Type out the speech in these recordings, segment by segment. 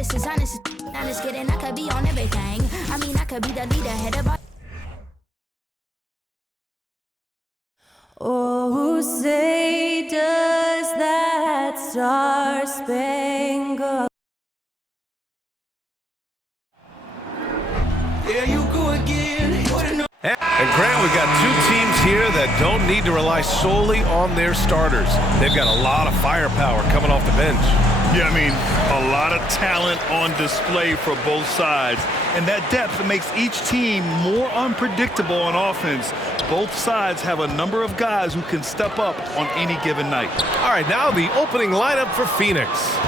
This is honest. I'm just kidding. I could be on everything. I mean, I could be the leader, head of. Oh, say does that star-spangled. There you go again. And Grant, we've got two teams here that don't need to rely solely on their starters. They've got a lot of firepower coming off the bench. Yeah, I mean, a lot of talent on display for both sides. And that depth makes each team more unpredictable on offense. Both sides have a number of guys who can step up on any given night. All right, now the opening lineup for Phoenix.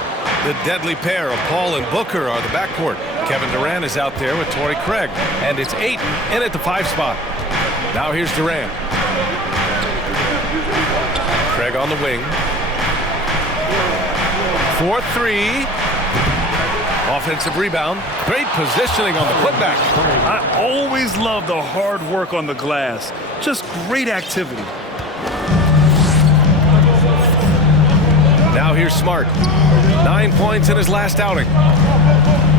The deadly pair of Paul and Booker are the backcourt. Kevin Durant is out there with Torrey Craig. And it's Ayton in at the 5 spot. Now here's Durant. Craig on the wing. 4-3. Offensive rebound. Great positioning on the putback. I always love the hard work on the glass. Just great activity. Now here's Smart. 9 points in his last outing.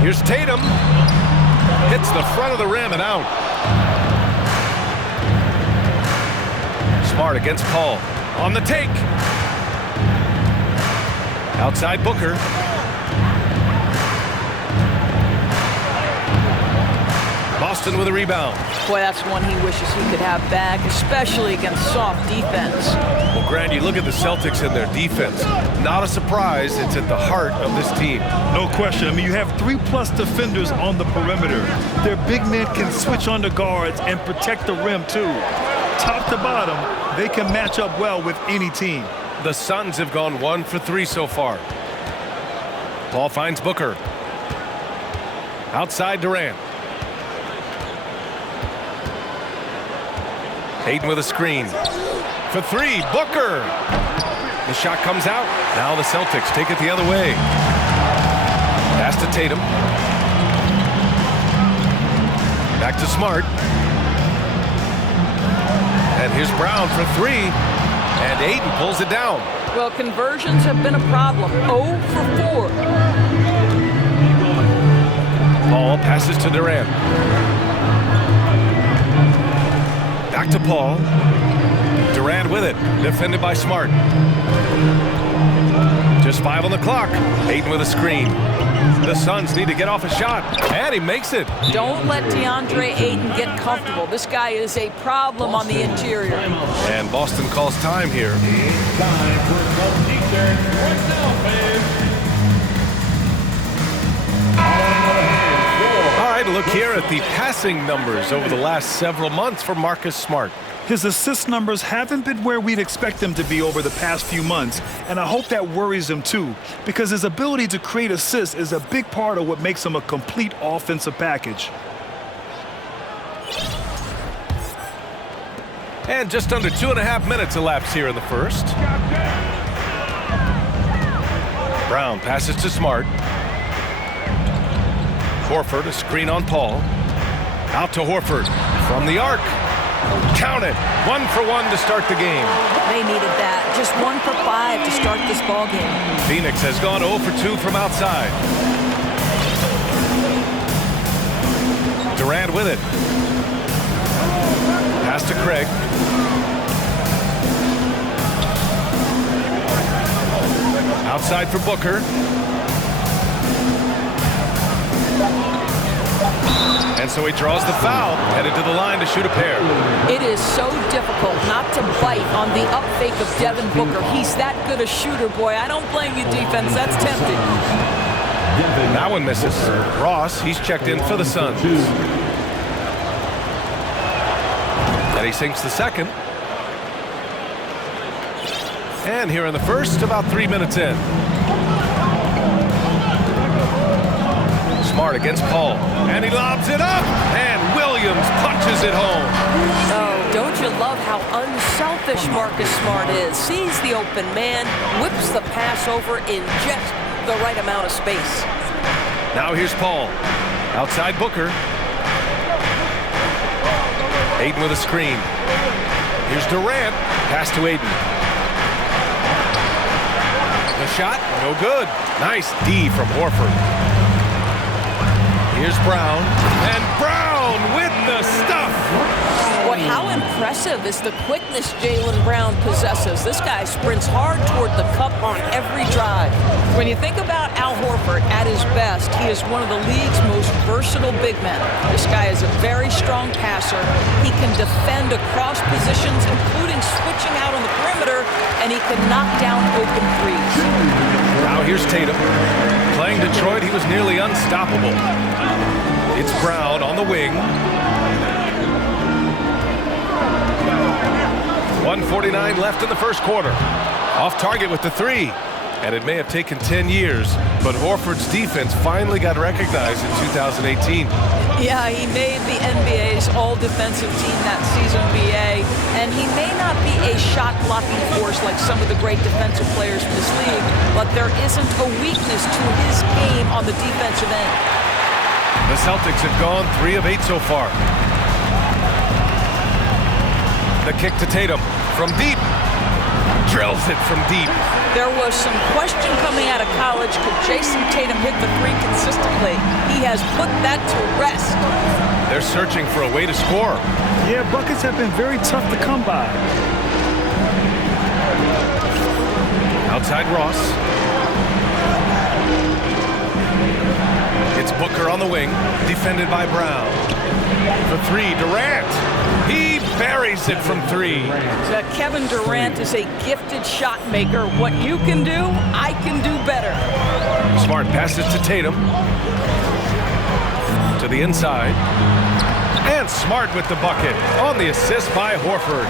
Here's Tatum. Hits the front of the rim and out. Smart against Paul. On the take. Outside Booker. Boston with a rebound. Boy, that's one he wishes he could have back, especially against soft defense. Well, Grant, you look at the Celtics and their defense. Not a surprise, it's at the heart of this team. No question. I mean, you have 3+ defenders on the perimeter. Their big men can switch on the guards and protect the rim, too. Top to bottom, they can match up well with any team. The Suns have gone 1 for 3 so far. Paul finds Booker. Outside Durant. Ayton with a screen. For 3, Booker. The shot comes out. Now the Celtics take it the other way. Pass to Tatum. Back to Smart. And here's Brown for 3. And Ayton pulls it down. Well, conversions have been a problem. 0 for 4. Paul passes to Durant. Back to Paul. Durant with it. Defended by Smart. Just 5 on the clock. Ayton with a screen. The Suns need to get off a shot. And he makes it. Don't let DeAndre Ayton get comfortable. This guy is a problem on the interior. And Boston calls time here. All right, look here at the passing numbers over the last several months for Marcus Smart. His assist numbers haven't been where we'd expect them to be over the past few months, and I hope that worries him too, because his ability to create assists is a big part of what makes him a complete offensive package. And just under 2.5 minutes elapsed here in the first. Brown passes to Smart. Horford, a screen on Paul. Out to Horford from the arc. Count it. 1 for 1 to start the game. They needed that. Just 1 for 5 to start this ball game. Phoenix has gone 0 for 2 from outside. Durant with it. Pass to Craig. Outside for Booker. And so he draws the foul, headed to the line to shoot a pair. It is so difficult not to bite on the up fake of Devin Booker. He's that good a shooter, boy. I don't blame you, defense. That's tempting. That one misses. Ross, he's checked in for the Suns. And he sinks the second. And here in the first, about 3 minutes in. Smart against Paul. And he lobs it up. And Williams punches it home. Oh, don't you love how unselfish Marcus Smart is? Sees the open man, whips the pass over in just the right amount of space. Now here's Paul. Outside Booker. Ayton with a screen. Here's Durant. Pass to Ayton. The shot, no good. Nice D from Horford. Here's Brown. And Brown with the stuff. Boy, how impressive is the quickness Jaylen Brown possesses. This guy sprints hard toward the cup on every drive. When you think about Al Horford at his best, he is one of the league's most versatile big men. This guy is a very strong passer. He can defend across positions, including switching out on the perimeter, and he can knock down open threes. Now here's Tatum. Playing Detroit, he was nearly unstoppable. It's Brown on the wing. 1:49 left in the first quarter. Off target with the three. And it may have taken 10 years, but Horford's defense finally got recognized in 2018. Yeah, he made the NBA's all-defensive team that season, BA, and he may not be a shot-blocking force like some of the great defensive players in this league, but there isn't a weakness to his game on the defensive end. The Celtics have gone 3 of 8 so far. The kick to Tatum from deep. Drills it from deep. There was some question coming out of college, could Jason Tatum hit the three consistently? He has put that to rest. They're searching for a way to score. Yeah, buckets have been very tough to come by. Outside Ross. It's Booker on the wing, defended by Brown. For three, Durant. He buries it from three. Kevin Durant is a gifted shot maker. What you can do, I can do better. Smart passes to Tatum. To the inside. And Smart with the bucket on the assist by Horford.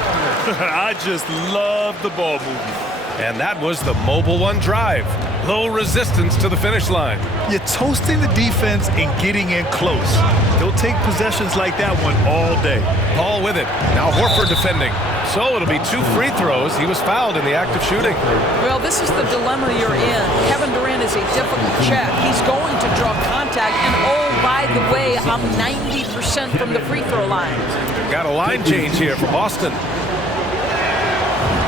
I just love the ball movement. And that was the Mobile One drive. Low resistance to the finish line. You're toasting the defense and getting in close. They'll take possessions like that one all day. Ball with it. Now Horford defending. So it'll be 2 free throws. He was fouled in the act of shooting. Well, this is the dilemma you're in. Kevin Durant is a difficult check. He's going to draw contact. And oh, by the way, I'm 90% from the free throw line. Got a line change here for Boston.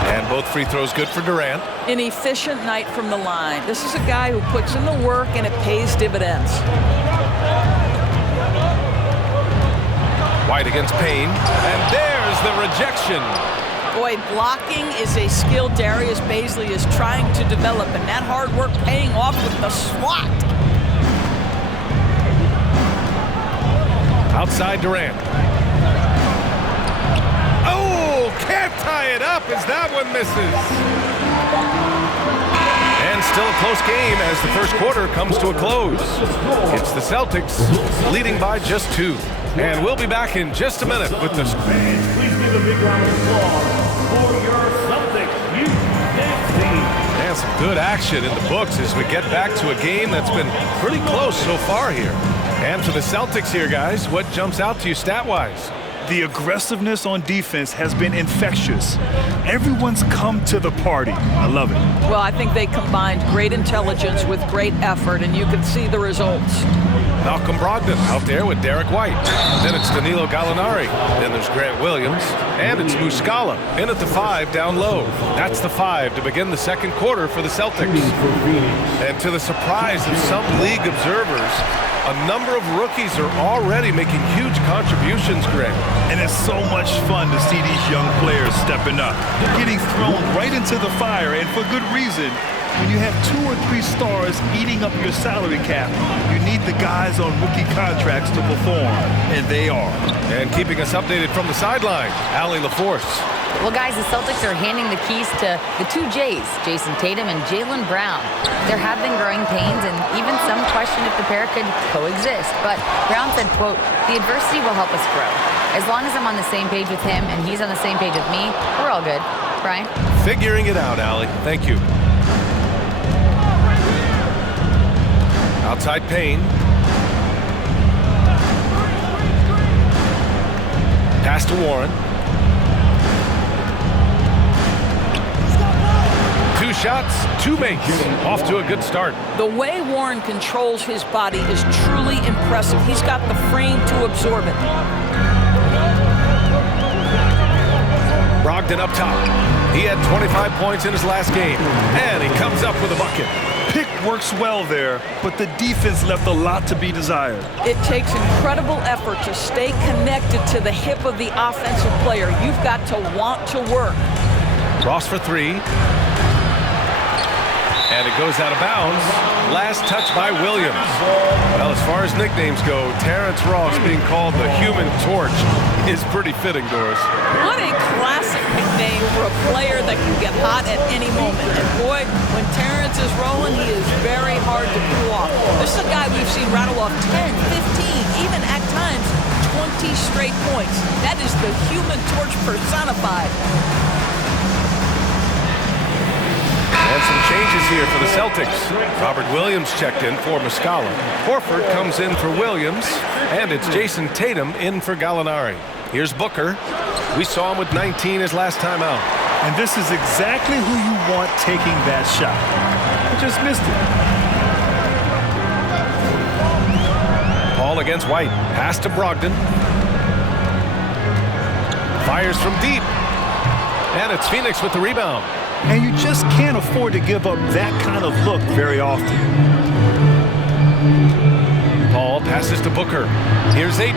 And both free throws good for Durant. An efficient night from the line. This is a guy who puts in the work and it pays dividends. White against Payne. And there's the rejection. Boy, blocking is a skill Darius Bazley is trying to develop, and that hard work paying off with the swat. Outside Durant. Oh, can't tie it up as that one misses. And still a close game as the first quarter comes to a close. It's the Celtics leading by just 2. And we'll be back in just a minute with this. Please give a big round of applause for your Celtics youth team. And some good action in the books as we get back to a game that's been pretty close so far here. And for the Celtics here, guys, what jumps out to you stat-wise? The aggressiveness on defense has been infectious. Everyone's come to the party. I love it. Well, I think they combined great intelligence with great effort, and you can see the results. Malcolm Brogdon out there with Derek White. Then it's Danilo Gallinari. Then there's Grant Williams. And it's Muscala in at the 5 down low. That's the 5 to begin the second quarter for the Celtics. And to the surprise of some league observers, a number of rookies are already making huge contributions, Greg. And it's so much fun to see these young players stepping up, getting thrown right into the fire, and for good reason. When you have 2 or 3 stars eating up your salary cap, you need the guys on rookie contracts to perform, and they are. And keeping us updated from the sideline, Allie LaForce. Well, guys, the Celtics are handing the keys to the 2 J's, Jason Tatum and Jaylen Brown. There have been growing pains and even some question if the pair could coexist. But Brown said, quote, "The adversity will help us grow. As long as I'm on the same page with him and he's on the same page with me, we're all good." Brian? Figuring it out, Allie. Thank you. Outside Payne. Pass to Warren. 2 shots, 2 makes. Off to a good start. The way Warren controls his body is truly impressive. He's got the frame to absorb it. Brogdon up top. He had 25 points in his last game. And he comes up with a bucket. pick works well there, but the defense left a lot to be desired. It takes incredible effort to stay connected to the hip of the offensive player. You've got to want to work. Ross for three. And it goes out of bounds. Last touch by Williams. Well, as far as nicknames go, Terrence Ross being called the Human Torch is pretty fitting, Doris. What a classic nickname for a player that can get hot at any moment. And boy, when Terrence is rolling, he is very hard to pull off. This is a guy we've seen rattle off 10, 15, even at times 20 straight points. That is the Human Torch personified. And some changes here for the Celtics. Robert Williams checked in for Muscala. Horford comes in for Williams, and it's Jason Tatum in for Gallinari. Here's Booker. We saw him with 19 his last time out. And this is exactly who you want taking that shot. He just missed it. Paul against White. Pass to Brogdon. Fires from deep. And it's Phoenix with the rebound. And you just can't afford to give up that kind of look very often. Paul passes to Booker. Here's Ayton.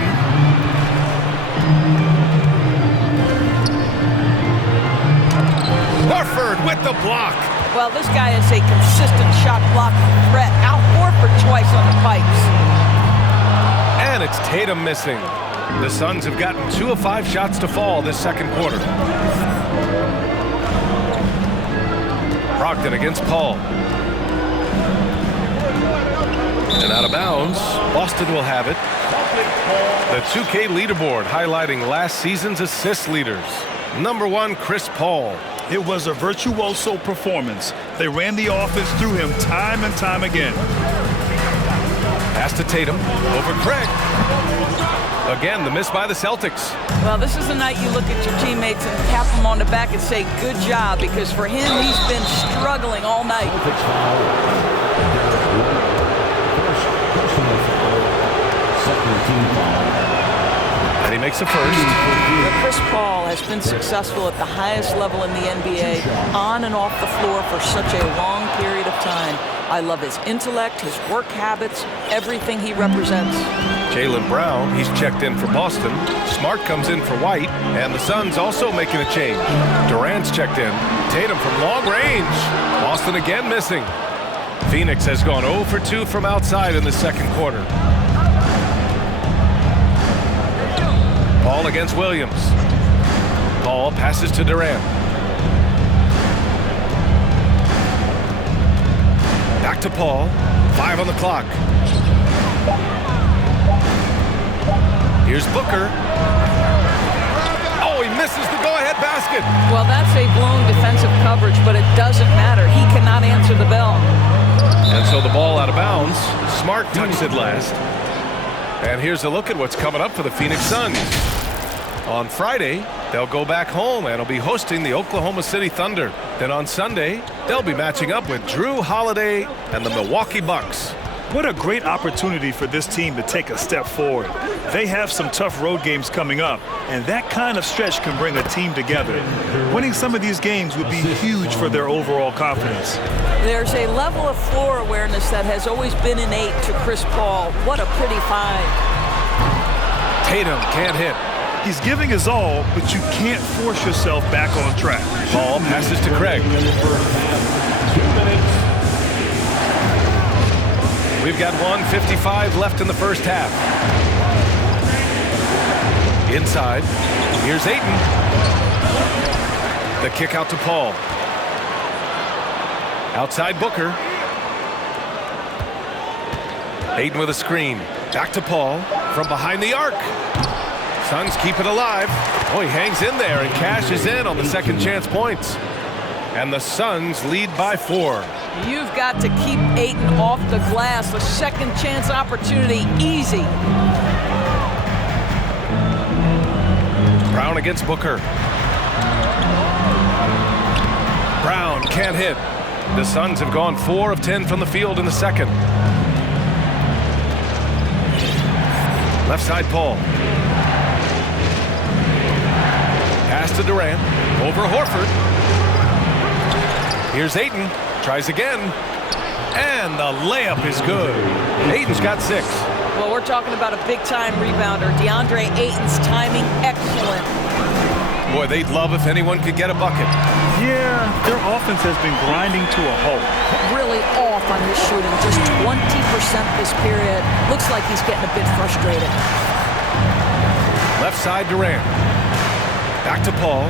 Horford with the block. Well, this guy is a consistent shot blocking threat. Al Horford twice on the pipes. And it's Tatum missing. The Suns have gotten 2 of 5 shots to fall this second quarter. Brogdon against Paul. And out of bounds. Boston will have it. The 2K leaderboard highlighting last season's assist leaders. Number 1, Chris Paul. It was a virtuoso performance. They ran the offense through him time and time again. Pass to Tatum. Over Craig. Again, the miss by the Celtics. Well, this is the night you look at your teammates and tap them on the back and say, good job, because for him, he's been struggling all night. And he makes the first. Chris Paul has been successful at the highest level in the NBA, on and off the floor for such a long period of time. I love his intellect, his work habits, everything he represents. Jaylen Brown, he's checked in for Boston. Smart comes in for White, and the Suns also making a change. Durant's checked in. Tatum from long range. Boston again missing. Phoenix has gone 0 for 2 from outside in the second quarter. Paul against Williams. Paul passes to Durant. Back to Paul. 5 on the clock. Here's Booker. Oh, he misses the go-ahead basket. Well, that's a blown defensive coverage, but it doesn't matter. He cannot answer the bell. And so the ball out of bounds. Smart touched it last. And here's a look at what's coming up for the Phoenix Suns. On Friday, they'll go back home and will be hosting the Oklahoma City Thunder. Then on Sunday, they'll be matching up with Drew Holiday and the Milwaukee Bucks. What a great opportunity for this team to take a step forward. They have some tough road games coming up, and that kind of stretch can bring a team together. Winning some of these games would be huge for their overall confidence. There's a level of floor awareness that has always been innate to Chris Paul. What a pretty find. Tatum can't hit. He's giving his all, but you can't force yourself back on track. Paul passes to Craig. We've got 1:55 left in the first half. Inside, here's Ayton. The kick out to Paul. Outside Booker. Ayton with a screen. Back to Paul from behind the arc. Suns keep it alive. Oh, he hangs in there and cashes in on the second chance points. And the Suns lead by 4. You've got to keep Ayton off the glass. A second chance opportunity, easy. Brown against Booker. Brown can't hit. The Suns have gone 4 of 10 from the field in the second. Left side Paul. Pass to Durant. Over Horford. Here's Ayton. Tries again. And the layup is good. Ayton's got 6. Well, we're talking about a big-time rebounder. DeAndre Ayton's timing excellent. Boy, they'd love if anyone could get a bucket. Yeah, their offense has been grinding to a halt. Really off on his shooting, just 20% this period. Looks like he's getting a bit frustrated. Left side Durant. Back to Paul.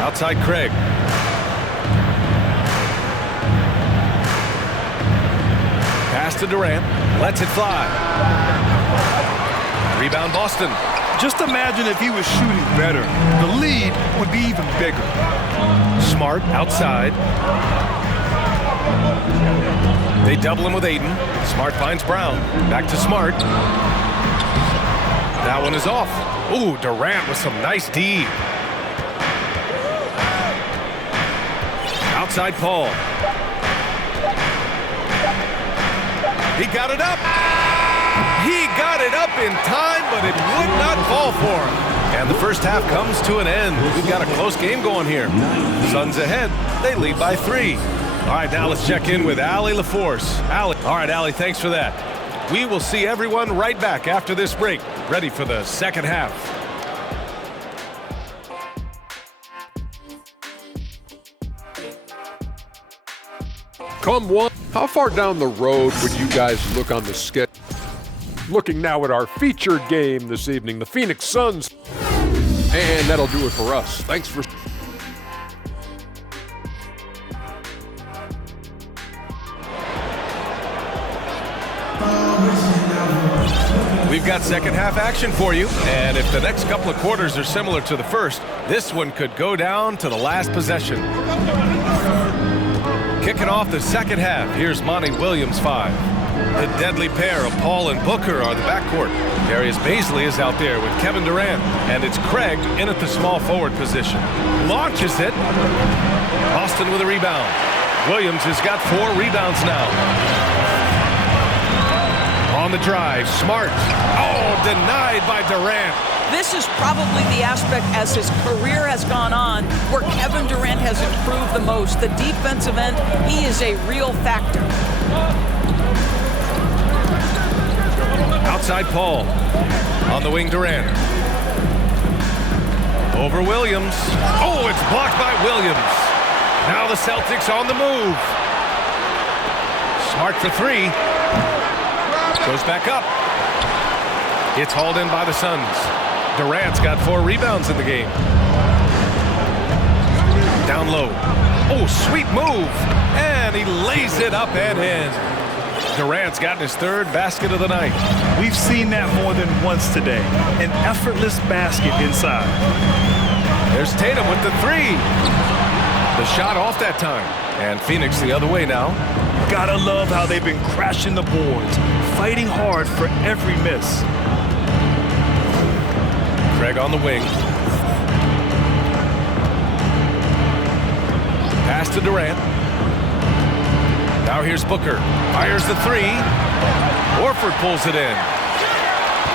Outside Craig. Pass to Durant. Lets it fly. Rebound Boston. Just imagine if he was shooting better. The lead would be even bigger. Smart outside. They double him with Ayton. Smart finds Brown. Back to Smart. That one is off. Ooh, Durant with some nice D. Outside Paul. He got it up. He got it up in time, but it would not fall for him. And the first half comes to an end. We've got a close game going here. Suns ahead. They lead by 3. All right, now let's check in with Allie LaForce. Allie. All right, Allie, thanks for that. We will see everyone right back after this break, ready for the second half. Come one. How far down the road would you guys look on the schedule? Looking now at our featured game this evening, the Phoenix Suns. And that'll do it for us. Thanks for... We've got second half action for you, and if the next couple of quarters are similar to the first, this one could go down to the last possession. Kicking off the second half, here's Monty Williams 5. The deadly pair of Paul and Booker are the backcourt. Darius Bazley is out there with Kevin Durant, and it's Craig in at the small forward position. Launches it. Boston with a rebound. Williams has got 4 rebounds now. On the drive, Smart. Oh, denied by Durant. This is probably the aspect as his career has gone on where Kevin Durant has improved the most. The defensive end, he is a real factor. Outside Paul. On the wing, Durant. Over Williams. Oh, it's blocked by Williams. Now the Celtics on the move. Smart for 3. Goes back up. It's hauled in by the Suns. Durant's got 4 rebounds in the game. Down low. Oh, sweet move. And he lays it up and in. Durant's gotten his 3rd basket of the night. We've seen that more than once today. An effortless basket inside. There's Tatum with the 3. The shot off that time. And Phoenix the other way now. Gotta love how they've been crashing the boards, fighting hard for every miss. Craig on the wing. Pass to Durant. Now here's Booker. Fires the 3. Horford pulls it in.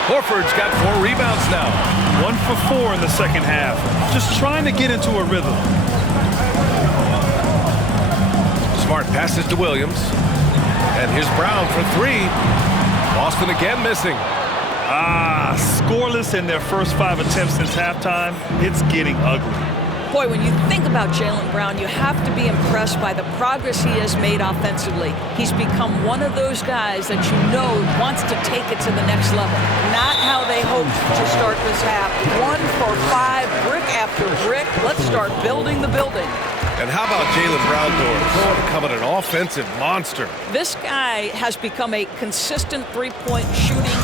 Horford's got 4 rebounds now. 1 for 4 in the second half. Just trying to get into a rhythm. Smart passes to Williams. And here's Brown for 3. Boston again missing. Scoreless in their first 5 attempts since halftime. It's getting ugly. Boy, when you think about Jaylen Brown, you have to be impressed by the progress he has made offensively. He's become one of those guys that you know wants to take it to the next level. Not how they hoped to start this half. 1 for 5, brick after brick. Let's start building the building. And how about Jaylen Brown becoming an offensive monster? This guy has become a consistent three-point shooting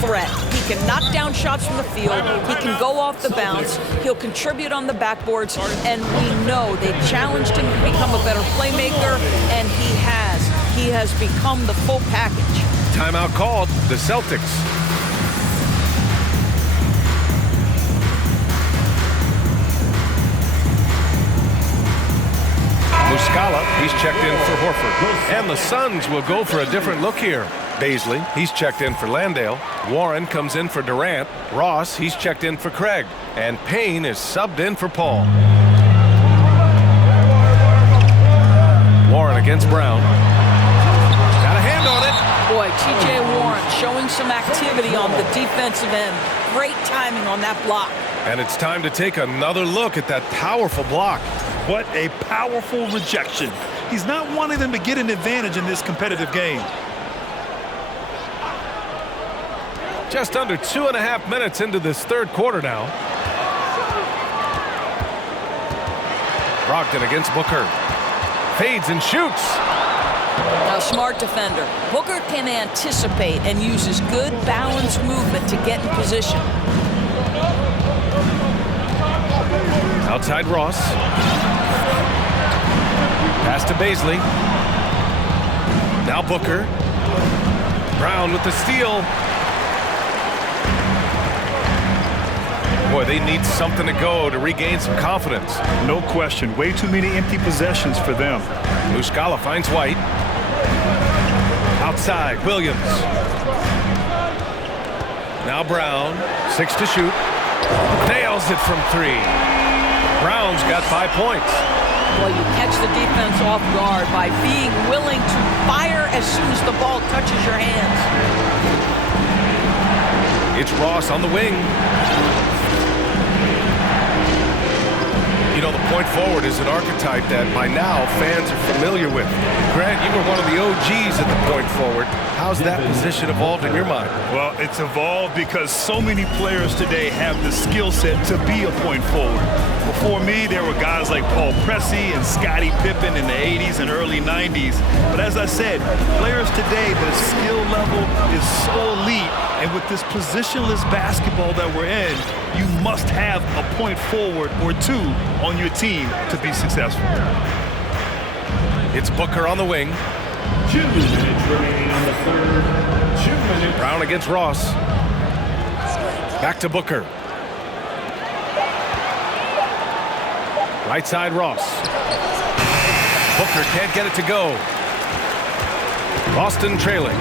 threat. He can knock down shots from the field. He can go off the bounce. He'll contribute on the backboards. And we know they challenged him to become a better playmaker, and he has. He has become the full package. Timeout called. The Celtics. Muscala, he's checked in for Horford. And the Suns will go for a different look here. Bazley, he's checked in for Landale. Warren comes in for Durant. Ross, he's checked in for Craig. And Payne is subbed in for Paul. against Brown. Got a hand on it. Boy, T.J. Warren showing some activity on the defensive end. Great timing on that block. And it's time to take another look at that powerful block. What a powerful rejection. He's not wanting them to get an advantage in this competitive game. Just under 2.5 minutes into this third quarter now. Brogdon against Booker. Fades and shoots. A smart defender. Booker can anticipate and uses good balanced movement to get in position. Outside Ross. Pass to Baisley. Now Booker. Brown with the steal. Boy, they need something to go to regain some confidence. No question. Way too many empty possessions for them. Muscala finds White. Outside, Williams. Now Brown, 6 to shoot. Nails it from 3. Brown's got 5 points. Well, you catch the defense off guard by being willing to fire as soon as the ball touches your hands. It's Ross on the wing. You know, the point forward is an archetype that by now fans are familiar with. Grant, you were one of the OGs at the point forward. How's that position evolved in your mind? Well, it's evolved because so many players today have the skill set to be a point forward. Before me, there were guys like Paul Pressey and Scottie Pippen in the 80s and early 90s. But as I said, players today, the skill level is so elite. And with this positionless basketball that we're in, you must have a point forward or two on your team to be successful. It's Booker on the wing. 2 minutes remaining on the third. 2 minutes. Brown against Ross. Back to Booker. Right side Ross. Booker can't get it to go. Boston trailing.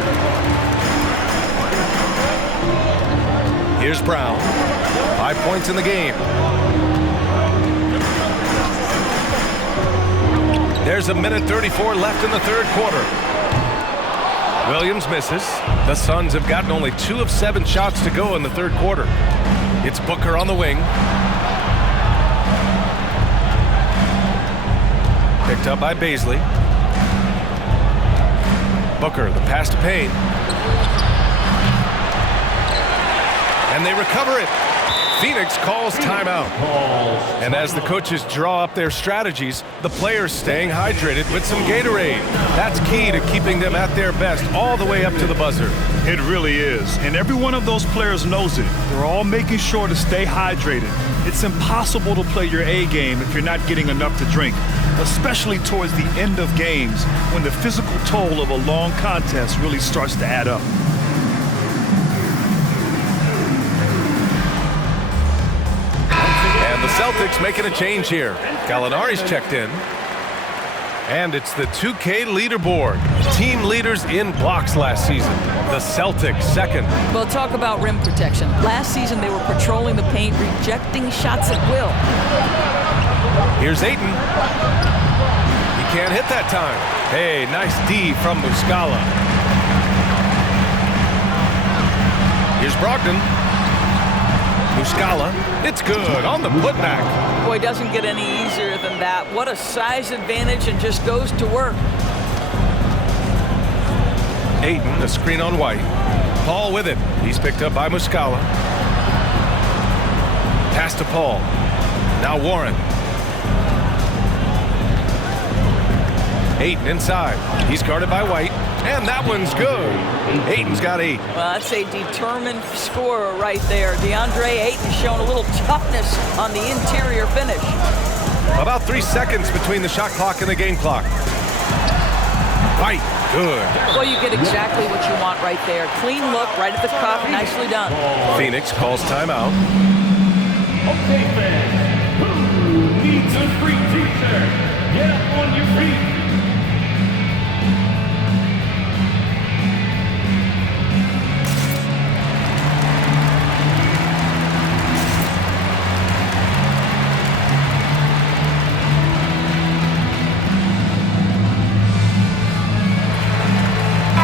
Here's Brown. 5 points in the game. There's a minute 34 left in the third quarter. Williams misses. The Suns have gotten only 2 of 7 shots to go in the third quarter. It's Booker on the wing. Picked up by Baisley. Booker, the pass to Payne. And they recover it. Phoenix calls timeout. And as the coaches draw up their strategies, the players staying hydrated with some Gatorade. That's key to keeping them at their best all the way up to the buzzer. It really is. And every one of those players knows it. They're all making sure to stay hydrated. It's impossible to play your A game if you're not getting enough to drink, especially towards the end of games when the physical toll of a long contest really starts to add up. The Celtics making a change here. Gallinari's checked in. And it's the 2K leaderboard. Team leaders in blocks last season. The Celtics second. Well, talk about rim protection. Last season they were patrolling the paint, rejecting shots at will. Here's Ayton. He can't hit that time. Hey, nice D from Muscala. Here's Brogdon. Muscala, it's good on the putback. Boy, doesn't get any easier than that. What a size advantage, and just goes to work. Ayton, a screen on White. Paul with it. He's picked up by Muscala. Pass to Paul. Now Warren. Ayton inside. He's guarded by White. And that one's good. Ayton's got 8. Well, that's a determined scorer right there. DeAndre Ayton showing a little toughness on the interior finish. About 3 seconds between the shot clock and the game clock. White, good. Well, you get exactly what you want right there. Clean look, right at the cup, nicely done. Phoenix calls timeout. Okay, fans, who needs a free t-shirt? Get up on your feet.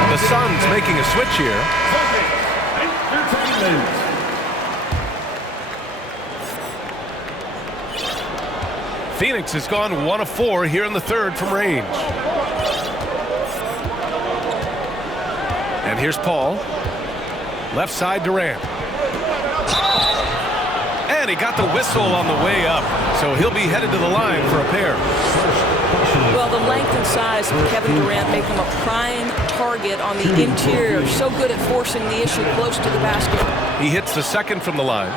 The Suns making a switch here. Entertainment. Phoenix has gone 1 of 4 here in the third from range. And here's Paul. Left side Durant. And he got the whistle on the way up. So he'll be headed to the line for a pair. Well, the length and size of Kevin Durant make him a prime target on the interior. So good at forcing the issue close to the basket. He hits the second from the line.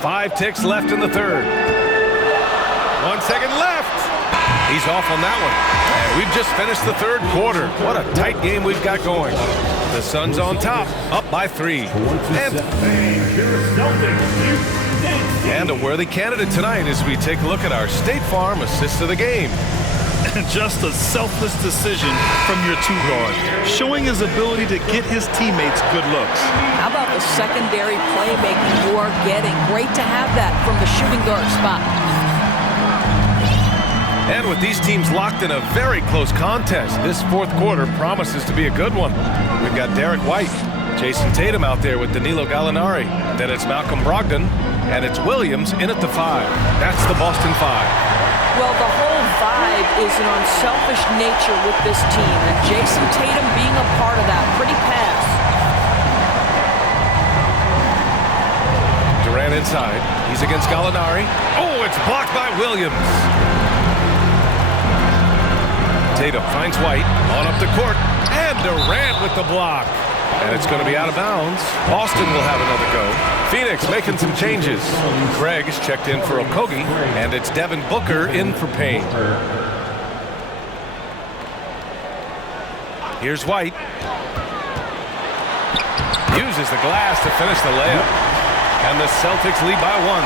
5 ticks left in the third. 1 second left. He's off on that one. And we've just finished the third quarter. What a tight game we've got going. The Suns on top, up by 3. And a worthy candidate tonight as we take a look at our State Farm assist of the game. Just a selfless decision from your two-guard, showing his ability to get his teammates good looks. How about the secondary playmaking you are getting? Great to have that from the shooting guard spot. And with these teams locked in a very close contest, this fourth quarter promises to be a good one. We've got Derek White, Jason Tatum out there with Danilo Gallinari. Then it's Malcolm Brogdon, and it's Williams in at the 5. That's the Boston 5. Well, the whole vibe is an unselfish nature with this team, and Jason Tatum being a part of that. Pretty pass. Durant inside. He's against Gallinari. Oh, it's blocked by Williams. Tatum finds White on up the court, and Durant with the block. And it's going to be out of bounds. Boston will have another go. Phoenix making some changes. Craig is checked in for Okogie, and it's Devin Booker in for Payne. Here's White. Uses the glass to finish the layup. And the Celtics lead by 1.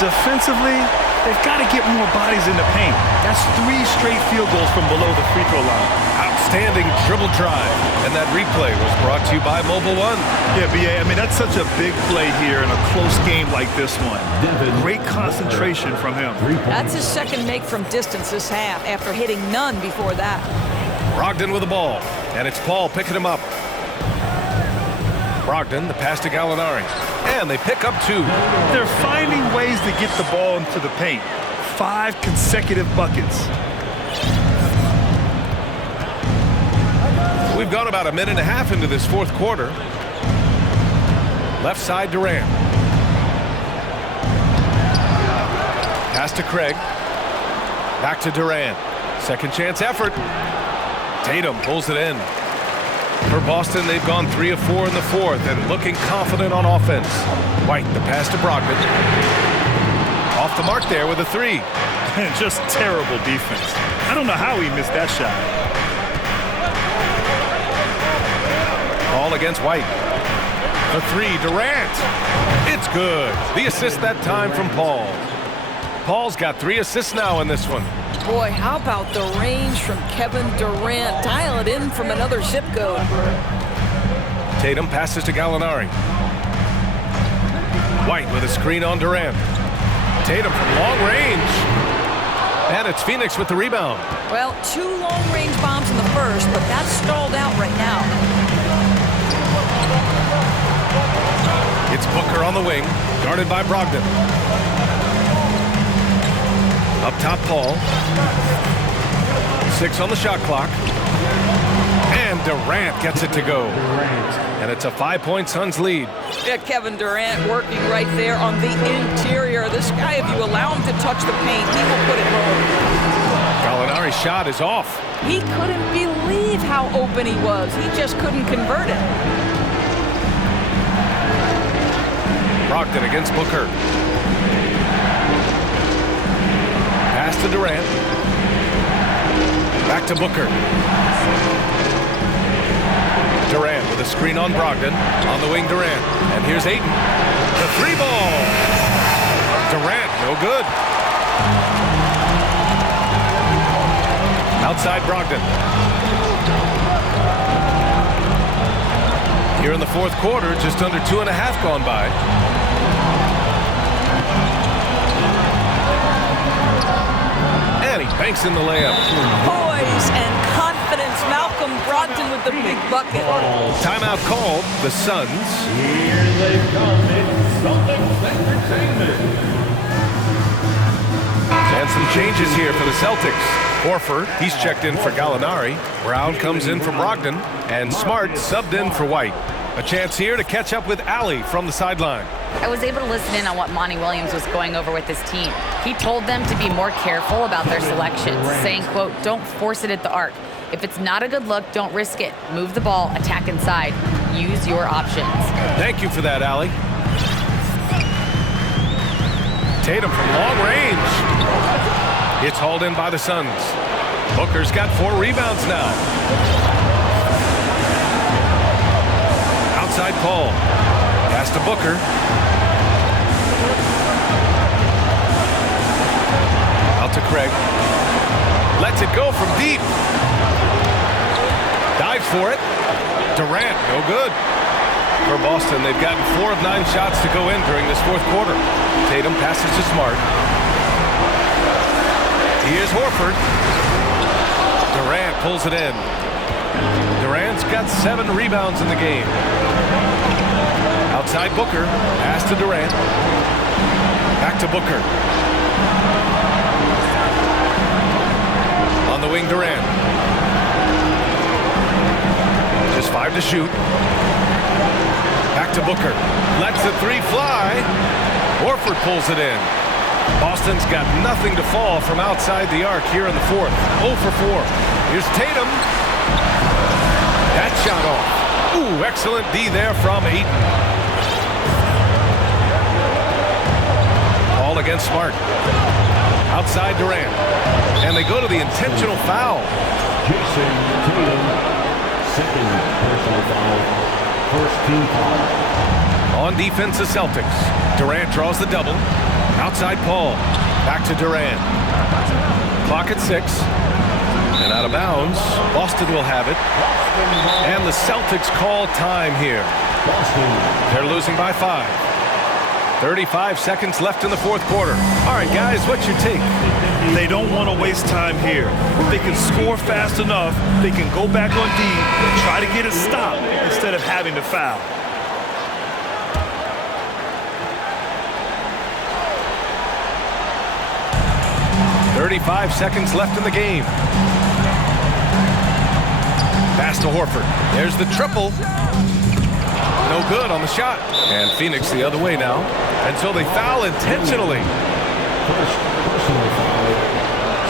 Defensively, they've got to get more bodies in the paint. That's 3 straight field goals from below the free throw line. Outstanding dribble drive. And that replay was brought to you by Mobile One. Yeah, BA, I mean, that's such a big play here in a close game like this one. Great concentration from him. That's his second make from distance this half after hitting none before that. Brogdon with the ball. And it's Paul picking him up. Brogdon, the pass to Gallinari. And they pick up 2. They're finding ways to get the ball into the paint. 5 consecutive buckets. We've gone about a minute and a half into this fourth quarter. Left side Durant. Pass to Craig. Back to Durant. Second chance effort. Tatum pulls it in. For Boston, they've gone 3 of 4 in the fourth and looking confident on offense. White, the pass to Brogdon. Off the mark there with a 3. Just terrible defense. I don't know how he missed that shot. Ball against White. The 3, Durant. It's good. The assist that time from Paul. Paul's got 3 assists now in this one. Boy, how about the range from Kevin Durant? Dial it in from another zip code. Tatum passes to Gallinari. White with a screen on Durant. Tatum from long range. And it's Phoenix with the rebound. Well, 2 long-range bombs in the first, but that's stalled out right now. It's Booker on the wing, guarded by Brogdon. Up top, Paul. 6 on the shot clock. And Durant gets it to go. And it's a 5-point Suns lead. Yeah, Kevin Durant working right there on the interior. This guy, if you allow him to touch the paint, he will put it home. Gallinari's shot is off. He couldn't believe how open he was. He just couldn't convert it. Brogdon against Booker. Pass to Durant. Back to Booker. Durant with a screen on Brogdon. On the wing, Durant. And here's Ayton. The 3 ball. Durant, no good. Outside Brogdon. Here in the fourth quarter, just under 2.5 gone by. And he banks in the layup. Poise and confidence with the big bucket. Timeout called, the Suns. Here they come. It's Celtics Entertainment. And some changes here for the Celtics. Horford, he's checked in for Gallinari. Brown comes in for Brogdon. And Smart subbed in for White. A chance here to catch up with Allie from the sideline. I was able to listen in on what Monty Williams was going over with his team. He told them to be more careful about their selections, saying, quote, don't force it at the arc. If it's not a good look, don't risk it. Move the ball, attack inside. Use your options. Thank you for that, Allie. Tatum from long range. It's hauled in by the Suns. Booker's got 4 rebounds now. Outside Paul. Pass to Booker. Out to Craig. Lets it go from deep. Dives for it. Durant, no good. For Boston, they've gotten 4 of 9 shots to go in during this fourth quarter. Tatum passes to Smart. Here's Horford. Durant pulls it in. Durant's got 7 rebounds in the game. Outside Booker. Pass to Durant. Back to Booker. On the wing, Durant. Just 5 to shoot. Back to Booker. Lets the 3 fly. Horford pulls it in. Boston's got nothing to fall from outside the arc here in the fourth. 0 for 4. Here's Tatum. That shot off. Ooh, excellent D there from Ayton. All against Smart. Outside Durant. And they go to the intentional foul. Jason Tatum, second personal foul, first team foul. On defense, the Celtics. Durant draws the double. Outside Paul. Back to Durant. Clock at 6. And out of bounds. Boston will have it. And the Celtics call time here. They're losing by 5. 35 seconds left in the fourth quarter. All right, guys, what's your take? They don't want to waste time here. If they can score fast enough, they can go back on D and try to get it stopped instead of having to foul. .35 seconds left in the game. Pass to Horford. There's the triple. No good on the shot. And Phoenix the other way now. Until they foul intentionally. First personal foul,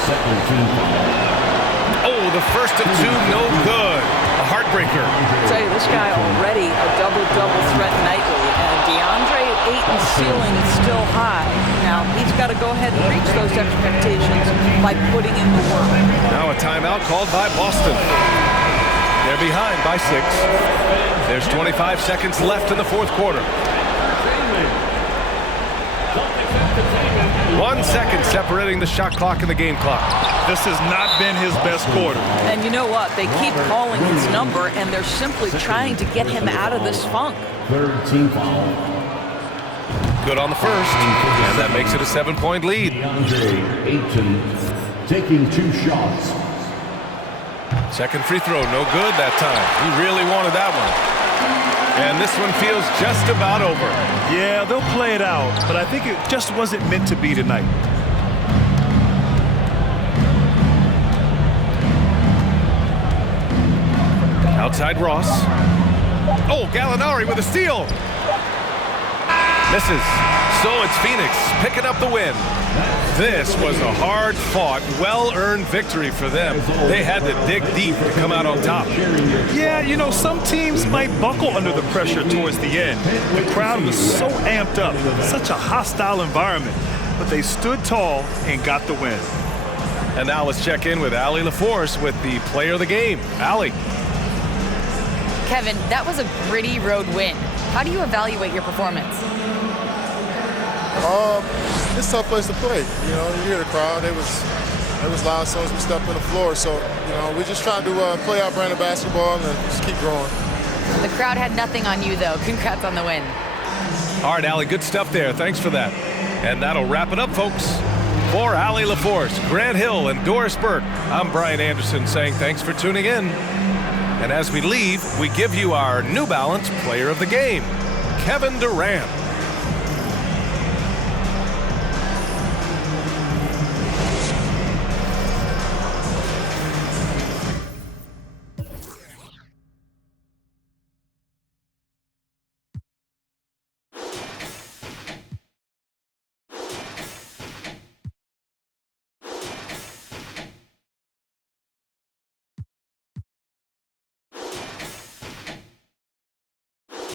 second team foul. Oh, the first of 2, no good. A heartbreaker. I'll tell you, this guy already a double-double threat nightly. And DeAndre Ayton's ceiling is still high. Now, he's got to go ahead and reach those expectations by putting in the work. Now a timeout called by Boston. They're behind by 6. There's 25 seconds left in the fourth quarter. 1 second separating the shot clock and the game clock. This has not been his best quarter. And you know what? They keep calling his number, and they're simply trying to get him out of this funk. Third team foul. Good on the first, and that makes it a 7-point lead. DeAndre Ayton taking 2 shots. Second free throw, no good that time. He really wanted that one. And this one feels just about over. Yeah, they'll play it out, but I think it just wasn't meant to be tonight. Outside Ross. Oh, Gallinari with a steal. Misses. So it's Phoenix picking up the win. This was a hard-fought, well-earned victory for them. They had to dig deep to come out on top. Yeah, you know, some teams might buckle under the pressure towards the end. The crowd was so amped up, such a hostile environment. But they stood tall and got the win. And now let's check in with Allie LaForce with the player of the game. Allie. Kevin, that was a gritty road win. How do you evaluate your performance? It's a tough place to play. You know, you hear the crowd. It was loud as soon as we stepped on the floor. So, you know, we just trying to play our brand of basketball and just keep growing. The crowd had nothing on you, though. Congrats on the win. All right, Allie, good stuff there. Thanks for that. And that'll wrap it up, folks. For Allie LaForce, Grant Hill, and Doris Burke, I'm Brian Anderson saying thanks for tuning in. And as we leave, we give you our New Balance Player of the Game, Kevin Durant.